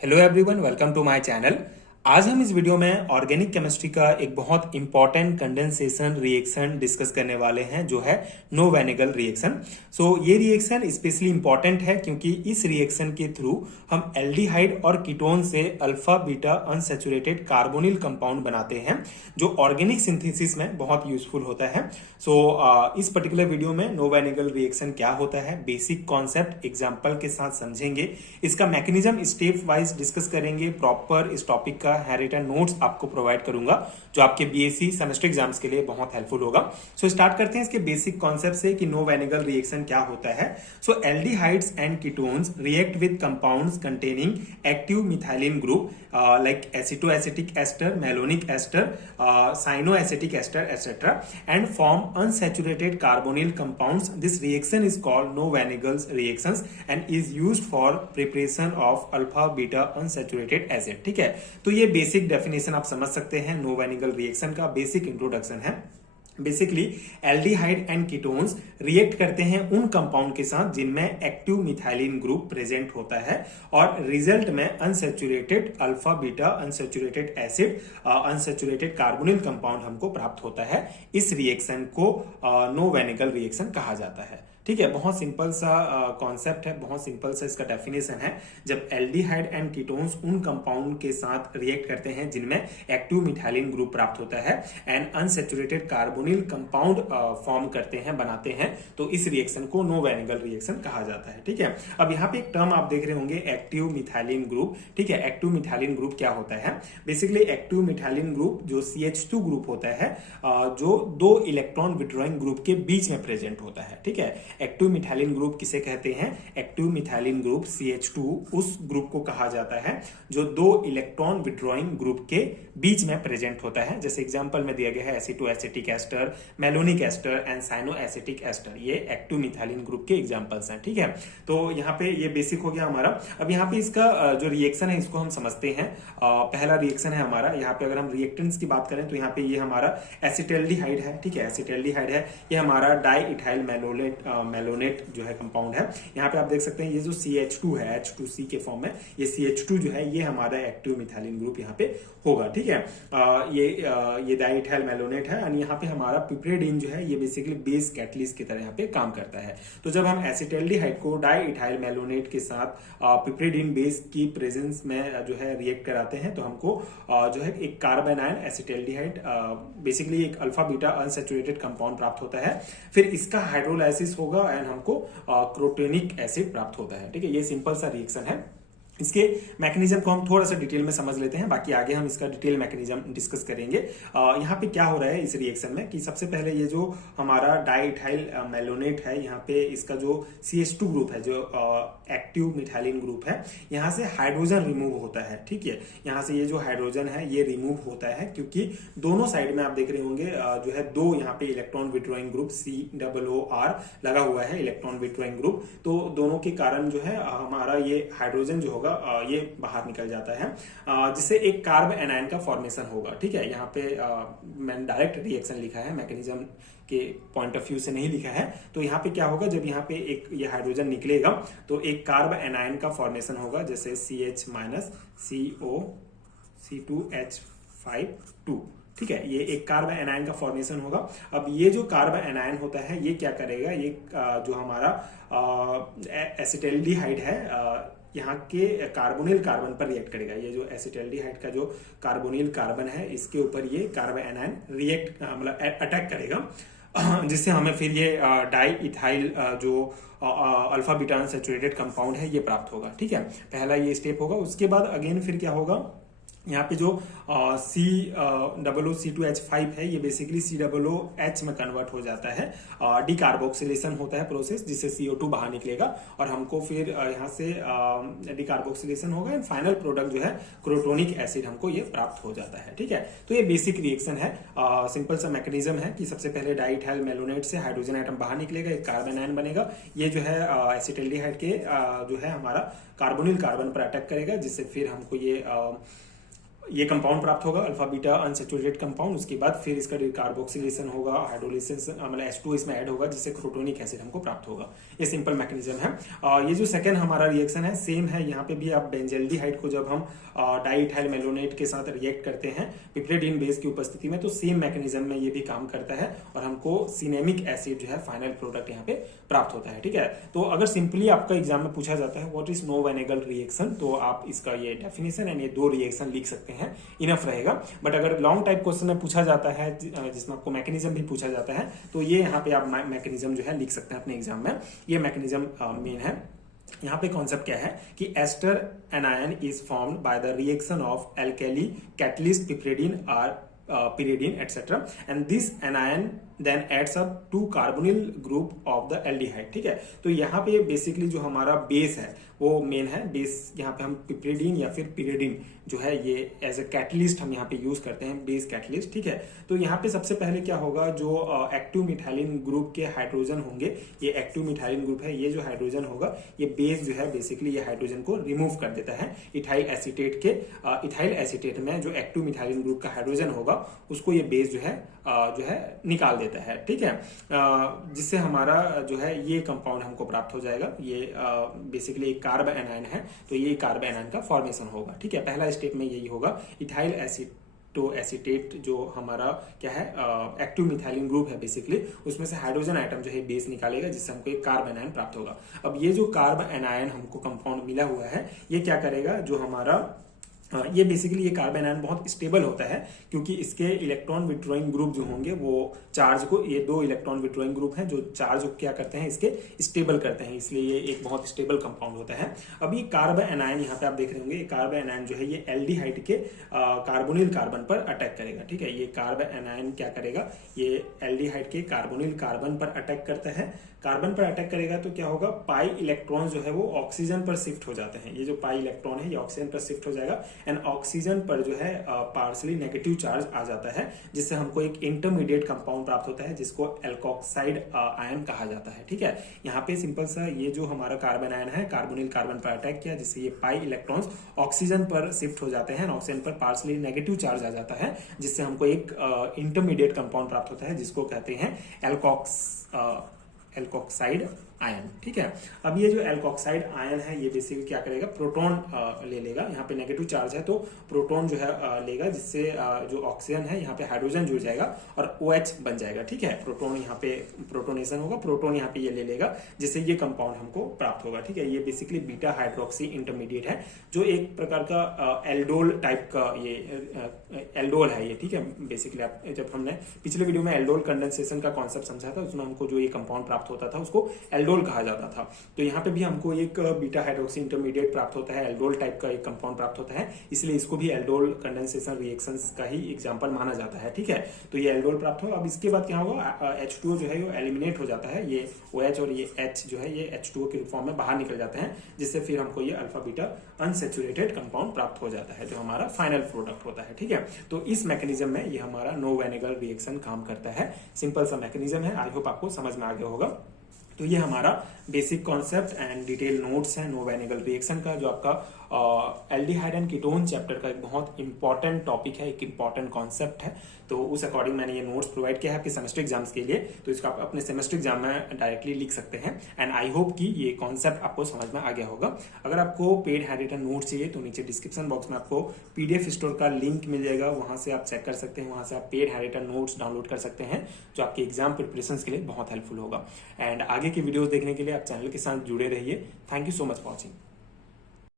Hello everyone, welcome to my channel. आज हम इस वीडियो में ऑर्गेनिक केमिस्ट्री का एक बहुत इंपॉर्टेंट कंडेंसेशन रिएक्शन डिस्कस करने वाले हैं, जो है नो वेनेगल रिएक्शन। ये रिएक्शन स्पेशली इंपॉर्टेंट है क्योंकि इस रिएक्शन के थ्रू हम एल्डिहाइड और कीटोन से alpha beta unsaturated carbonyl compound बनाते हैं, जो ऑर्गेनिक सिंथेसिस में बहुत यूजफुल होता है। इस पर्टिकुलर वीडियो में नो वेनेगल रिएक्शन क्या होता है, बेसिक कॉन्सेप्ट एग्जाम्पल के साथ समझेंगे, इसका मैकेनिज्म स्टेप वाइज डिस्कस करेंगे। प्रॉपर इस टॉपिक का हैंडरिटन नोट्स आपको प्रोवाइड करूंगा, जो आपके बीएससी सेमेस्टर एग्जाम्स के लिए बहुत हेल्पफुल होगा। स्टार्ट करते हैं इसके बेसिक कॉन्सेप्ट से कि नो वेनेगल रिएक्शन क्या होता है। Aldehydes and ketones react with compounds containing active methylene group like acetoacetic ester, malonic ester, cyanoacetic ester, etc., and form unsaturated carbonyl compounds. This reaction is called no Vannegel's reactions and is used for preparation of alpha beta unsaturated acid। ठीक है, तो ये basic definition आप समझ सकते हैं। No वेनेगल reaction का basic introduction है। Basically aldehyde and ketones react करते हैं उन कंपाउंड के साथ जिनमें एक्टिव मिथाइलिन ग्रुप प्रेजेंट होता है और रिजल्ट में unsaturated alpha beta unsaturated acid unsaturated carbonyl compound हमको प्राप्त होता है। इस रिएक्शन को नो वेनेगल रिएक्शन कहा जाता है। ठीक है, बहुत सिंपल सा कॉन्सेप्ट है, बहुत सिंपल सा इसका डेफिनेशन है। जब एल्डिहाइड एंड कीटोन्स उन कंपाउंड के साथ रिएक्ट करते हैं जिनमें एक्टिव मिथाइलिन ग्रुप प्राप्त होता है and unsaturated carbonyl compound form करते हैं, बनाते हैं, तो इस रिएक्शन को नो वेनेगल रिएक्शन कहा जाता है। ठीक है, अब यहाँ पे एक टर्म आप देख रहे होंगे, एक्टिव मिथाइलिन ग्रुप। ठीक है, एक्टिव मिथाइलिन ग्रुप क्या होता है? बेसिकली एक्टिव मिथाइलिन ग्रुप जो CH2 ग्रुप होता है, जो दो इलेक्ट्रॉन विड्रॉइंग ग्रुप के बीच में प्रेजेंट होता है। ठीक है, एक्टिव मिथाइलिन ग्रुप किसे कहते हैं? एक्टिव मिथाइलिन ग्रुप CH2 उस ग्रुप को कहा जाता है जो दो इलेक्ट्रॉन विड्रॉइंग ग्रुप के बीच में प्रेजेंट होता है। जैसे एग्जांपल में दिया गया है acetoacetic ester, malonic ester and cyanoacetic ester, ये एक्टिव मिथाइलिन ग्रुप के एग्जांपल्स हैं। ठीक है, तो यहाँ पे ये बेसिक हो गया हमारा। अब यहाँ पे इसका जो रिएक्शन है इसको हम समझते हैं। पहला रिएक्शन है हमारा, यहाँ पे अगर हम रिएक्टेंट्स की बात करें तो यहाँ पे ये हमारा एसिटल्डिहाइड है। ठीक है, एसिटल्डिहाइड है, ये हमारा डाई इथाइल मेलोनेट जो है कंपाउंड है। यहाँ पे आप देख सकते हैं ये जो CH2 है, H2C के फॉर्म में, ये CH2 जो है ये हमारा एक्टिव मिथाइलिन ग्रुप यहाँ पे होगा। ठीक है, ये डाइइथाइल मेलोनेट है और यहाँ पे हमारा पिपरेडिन जो है ये बेसिकली बेस कैटलिस्ट की तरह यहाँ पे काम करता है। तो जब हम एसिटल्डिहाइड को डाइइथाइल मेलोनेट के साथ पिपरेडिन बेस की प्रेजेंस में जो है रिएक्ट कराते हैं तो हमको जो है एक कार्बन आयन एसिटल्डिहाइड, बेसिकली एक अल्फा बीटा अनसैचुरेटेड कंपाउंड प्राप्त होता है। फिर इसका हाइड्रोलाइसिस होगा एंड हमको क्रोटेनिक एसिड प्राप्त होता है। ठीक है, ये सिंपल सा रिएक्शन है। इसके मैकेनिज्म को हम थोड़ा सा डिटेल में समझ लेते हैं, बाकी आगे हम इसका डिटेल मैकेनिज्म डिस्कस करेंगे। यहाँ पे क्या हो रहा है इस रिएक्शन में कि सबसे पहले ये जो हमारा डाइइथाइल मेलोनेट है, यहाँ पे इसका जो CH2 ग्रुप है, जो एक्टिव मिथाइलिन ग्रुप है, यहाँ से हाइड्रोजन रिमूव होता है। ठीक है, यहाँ से ये जो हाइड्रोजन है ये रिमूव होता है क्योंकि दोनों साइड में आप देख रहे होंगे जो है दो यहाँ पे इलेक्ट्रॉन विड्रॉइंग ग्रुप COOR लगा हुआ है, इलेक्ट्रॉन विड्रॉइंग ग्रुप। तो दोनों के कारण जो है हमारा ये हाइड्रोजन जो होगा ये बाहर निकल जाता है, जिससे एक कार्ब एनायन का फॉर्मेशन होगा। ठीक है, यहाँ पे मैंने डायरेक्ट रिएक्शन लिखा है, मैकेनिज्म के पॉइंट ऑफ व्यू से नहीं लिखा है। तो यहाँ पे क्या होगा, जब यहाँ पे एक ये हाइड्रोजन निकलेगा तो एक कार्ब एनायन का फॉर्मेशन होगा, जैसे CH- CO C2H5 ठीक है, ये एक कार्ब एनायन का फॉर्मेशन होगा। अब ये जो कार्ब एनायन होता है ये क्या करेगा, ये जो हमारा एसिटल्डिहाइड है यहाँ के कार्बोनिल कार्बन पर रिएक्ट करेगा। ये जो एसिटल्डिहाइड का जो कार्बोनिल कार्बन है इसके ऊपर ये कार्ब एनायन रिएक्ट मतलब अटैक करेगा, जिससे हमें फिर ये डाई इथाइल जो अल्फा बीटा अनसैचुरेटेड कंपाउंड है ये प्राप्त होगा। ठीक है, पहला ये स्टेप होगा। उसके बाद अगेन फिर क्या होगा, यहाँ पे जो C2H5 है ये बेसिकली COOH में कन्वर्ट हो जाता है, डिकार्बोक्सिलेशन होता है प्रोसेस, जिससे CO2 बाहर निकलेगा और हमको फिर यहाँ से डिकार्बोक्सिलेशन होगा एंड फाइनल प्रोडक्ट जो है क्रोटोनिक एसिड हमको ये प्राप्त हो जाता है। ठीक है, तो ये बेसिक रिएक्शन है, सिंपल सा मैकेनिज्म है कि सबसे पहले डाइइथाइल मेलोनेट से हाइड्रोजन आइटम बाहर निकलेगा, एक कार्बन आयन बनेगा, ये जो है एसिटल्डिहाइड के जो है हमारा कार्बोनिल कार्बन पर अटैक करेगा, जिससे फिर हमको ये ये कंपाउंड प्राप्त होगा अल्फा बीटा अनसेचुरेटेड कंपाउंड। उसके बाद फिर इसका कार्बोक्सिलेशन होगा, हाइड्रोलिसिस मतलब H2 इसमें ऐड होगा जिससे क्रोटोनिक एसिड हमको प्राप्त होगा। ये सिंपल मैकेनिज्म है। ये जो सेकंड हमारा रिएक्शन है सेम है, यहाँ पे भी आप बेंजल्डिहाइड को जब हम डाइइथाइल मेलोनेट के साथ रिएक्ट करते हैं पिपरेडिन बेस की उपस्थिति में तो सेम मैकेनिज्म में ये भी काम करता है और हमको सिनेमिक एसिड जो है फाइनल प्रोडक्ट यहाँ पे प्राप्त होता है। ठीक है, तो अगर सिंपली आपका एग्जाम में पूछा जाता है व्हाट इज नो वेनेगल रिएक्शन, तो आप इसका ये डेफिनेशन एंड ये 2 रिएक्शन लिख सकते हैं, इनफ रहेगा। बट अगर लॉन्ग टाइप क्वेश्चन में पूछा जाता है जिसमें आपको मैकेनिज्म भी पूछा जाता है तो ये यहाँ पे आप मैकेनिज्म जो है लिख सकते हैं अपने एग्जाम में। ये मैकेनिज्म मेन है। यहाँ पे कॉन्सेप्ट क्या है कि ester anion is formed by the reaction of alkali catalyst piperidine और pyridine etc. and this anion then adds up to carbonyl group of the aldehyde। ठीक है, तो यहाँ पे बेसिकली जो हमारा बेस है वो मेन है। बेस यहाँ पे हम पिपरेडिन या फिर पिरिडिन जो है ये एज ए कैटलिस्ट हम यहाँ पे यूज करते हैं, बेस कैटलिस्ट। ठीक है, तो यहाँ पे सबसे पहले क्या होगा, जो एक्टिव मिथाइलिन ग्रुप के हाइड्रोजन होंगे, ये एक्टिव मिथाइलिन ग्रुप है, ये जो हाइड्रोजन होगा ये बेस जो है बेसिकली ये हाइड्रोजन को रिमूव कर देता है इथाइल एसीटेट के। इथाइल एसीटेट में जो एक्टिव मिथाइलिन ग्रुप का हाइड्रोजन होगा उसको ये बेस जो है निकाल देता है। ठीक है, जिससे हमारा जो है ये कंपाउंड हमको प्राप्त हो जाएगा। ये बेसिकली एक कार्ब एनायन है, तो ये कार्ब एनायन का फॉर्मेशन होगा। ठीक है, पहला स्टेप में यही होगा। इथाइल एसीटेट जो हमारा क्या है एक्टिव मिथाइलिन ग्रुप है बेसिकली, उसमें से हाइड्रोजन आइटम जो है बेस निकालेगा जिससे हमको एक कार्ब एनायन प्राप्त होगा। अब ये जो कार्ब एनायन हमको कंपाउंड मिला हुआ है ये क्या करेगा, जो हमारा ये बेसिकली ये कार्बन आयन बहुत स्टेबल होता है क्योंकि इसके इलेक्ट्रॉन विड्रॉइंग ग्रुप जो होंगे वो चार्ज को, ये 2 इलेक्ट्रॉन विड्रॉइंग ग्रुप हैं जो चार्ज को क्या करते हैं इसके स्टेबल करते हैं, इसलिए ये एक बहुत स्टेबल कंपाउंड होता है। अब ये कार्बन एनायन यहाँ पे आप देख रहे होंगे, ये कार्बन एनायन जो है ये एल्डिहाइड के कार्बोनिल कार्बन पर अटैक करेगा। ठीक है, ये कार्बन एनायन क्या करेगा, ये एल्डिहाइड के कार्बोनिल कार्बन पर अटैक करता है। कार्बन पर अटैक करेगा तो क्या होगा, पाई इलेक्ट्रॉन जो है वो ऑक्सीजन पर शिफ्ट हो जाते हैं। ये जो पाई इलेक्ट्रॉन है ये ऑक्सीजन पर शिफ्ट हो जाएगा एंड ऑक्सीजन पर जो है पार्शली नेगेटिव चार्ज आ जाता है जिससे हमको एक इंटरमीडिएट कंपाउंड प्राप्त होता है जिसको एल्कोक्साइड आयन कहा जाता है। ठीक है, यहाँ पे सिंपल सा ये जो हमारा कार्बन आयन है कार्बोनिल कार्बन पर अटैक किया जिससे ये पाई इलेक्ट्रॉन्स ऑक्सीजन पर शिफ्ट हो जाते हैं, ऑक्सीजन पर पार्शली नेगेटिव चार्ज आ जाता है जिससे हमको एक इंटरमीडिएट कंपाउंड प्राप्त होता है जिसको कहते हैं एल्कोक्साइड आयन। ठीक है, अब ये जो एल्कोक्साइड आयन है ये बेसिकली क्या करेगा, प्रोटॉन ले लेगा। यहाँ पे नेगेटिव चार्ज है तो प्रोटॉन जो है लेगा जिससे जो ऑक्सीजन है यहाँ पे हाइड्रोजन जुड़ जाएगा और OH बन जाएगा। ठीक है, प्रोटॉन यहाँ पे प्रोटोनेशन होगा, प्रोटॉन यहाँ पे ये ले लेगा जिससे ये कंपाउंड हमको प्राप्त होगा। ठीक है, ये बेसिकली बीटा हाइड्रोक्सी इंटरमीडिएट है जो एक प्रकार का एल्डोल टाइप का ये एल्डोल है ये। ठीक है, बेसिकली आप जब हमने पिछले वीडियो में एल्डोल कंडेंसेशन का कॉन्सेप्ट समझा था उसमें हमको जो ये कंपाउंड प्राप्त होता था उसको एल्डोल कहा जाता था। तो यहाँ पे भी हमको एक बीटा हाइड्रोक्सी इंटरमीडिएट प्राप्त होता है, एल्डोल टाइप का एक कंपाउंड प्राप्त होता है, इसलिए इसको भी एल्डोल कंडेंसेशन रिएक्शंस का ही एग्जांपल माना जाता है। ठीक है, तो ये एल्डोल प्राप्त हो। अब इसके बाद क्या होगा, H2O जो है वो एलिमिनेट हो जाता है, ये OH और ये H जो है ये H2O के फॉर्म में बाहर निकल जाते हैं जिससे फिर हमको ये अल्फा बीटा अनसेचुरेटेड कंपाउंड प्राप्त हो जाता है जो हमारा फाइनल प्रोडक्ट होता है। ठीक है, तो इस मैकेनिज्म में ये हमारा नो वेनेगल रिएक्शन काम करता है। सिंपल सा मैकेनिज्म है, आई होप आपको समझ में आ गया होगा। तो ये हमारा basic concept and detail notes है नो वेनेगल रिएक्शन का, जो आपका एल्डिहाइड एंड कीटोन चैप्टर का एक बहुत इंपॉर्टेंट टॉपिक है, एक इंपॉर्टेंट कॉन्सेप्ट है। तो उस अकॉर्डिंग मैंने ये नोट्स प्रोवाइड किया है आपके सेमेस्टर एग्जाम्स के लिए, तो इसको आप अपने सेमेस्टर एग्जाम में डायरेक्टली लिख सकते हैं एंड आई होप कि ये कॉन्सेप्ट आपको समझ में आ गया होगा। अगर आपको पेड हैंड रिटन नोट्स चाहिए तो नीचे डिस्क्रिप्शन बॉक्स में आपको PDF स्टोर का लिंक मिल जाएगा, वहां से आप चेक कर सकते हैं, वहां से आप paid handwritten notes download कर सकते हैं जो आपके एग्जाम प्रिपरेशन के लिए बहुत हेल्पफुल होगा। एंड आगे की वीडियोस देखने के लिए आप चैनल के साथ जुड़े रहिए। Thank you so much for watching.